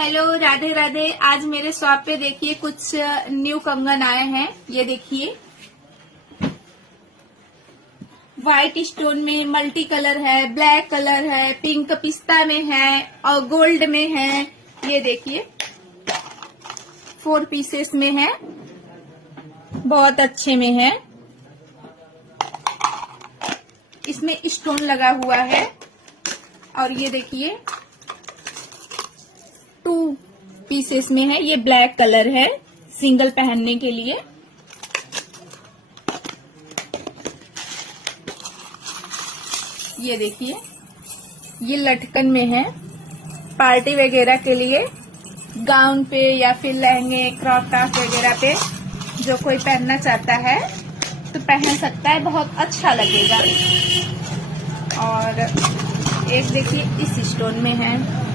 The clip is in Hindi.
हेलो, राधे राधे। आज मेरे शॉप पे देखिए कुछ न्यू कंगन आए हैं। ये देखिए व्हाइट स्टोन में मल्टी कलर है, ब्लैक कलर है, पिंक पिस्ता में है और गोल्ड में है। ये देखिए 4 पीसेस में है, बहुत अच्छे में है। इसमें स्टोन लगा हुआ है और ये देखिए 2 पीसेस में है। ये ब्लैक कलर है, सिंगल पहनने के लिए। ये देखिए ये लटकन में है, पार्टी वगैरह के लिए, गाउन पे या फिर लहंगे क्रॉप टॉप वगैरह पे जो कोई पहनना चाहता है तो पहन सकता है, बहुत अच्छा लगेगा। और एक देखिए इस स्टोन में है।